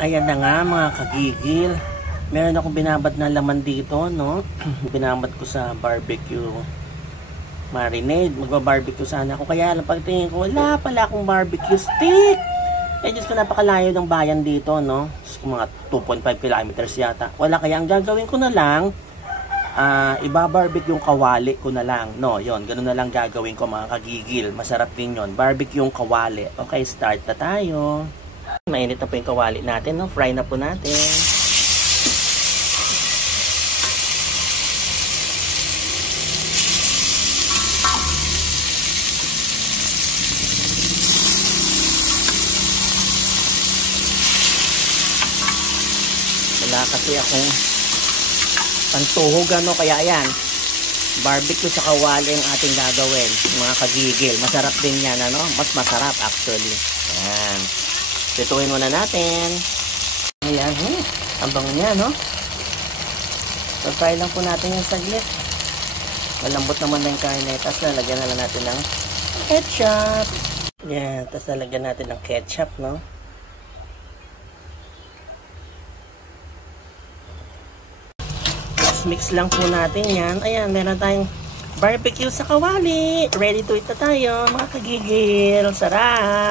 Ayan na nga mga kagigil. Meron akong binabad na laman dito, no? Binabad ko sa barbecue marinade. Magba-barbecue sana ako. Kaya lang pagtingin ko, wala pala akong barbecue stick. Eh, Diyos ko, napakalayo ng bayan dito, no? Mga 2.5 kilometers yata. Wala, kaya ang gagawin ko na lang, ibabarbecue yung kawali ko na lang. No, yon, ganun na lang gagawin ko mga kagigil. Masarap din yon, barbecue yung kawali. Okay, start na tayo. Mainit na po yung kawali natin, no? Fry na po natin. Wala kasi akong pantuhog, ano? Kaya ayan, barbecue sa kawali ang ating gagawin, mga kagigil. Masarap din yan, ano? Mas masarap actually. Ayan. Tutuin muna natin. Ayan, ang bango niya, no? So-fry lang po natin yung saglit. Malambot naman na yung karne. Tapos lalagyan na lang natin ng ketchup. Ayan, tapos lalagyan natin ng ketchup, no? Tapos mix lang po natin yan. Ayan, meron tayong barbecue sa kawali. Ready to eat na tayo, mga kagigil. Sarap!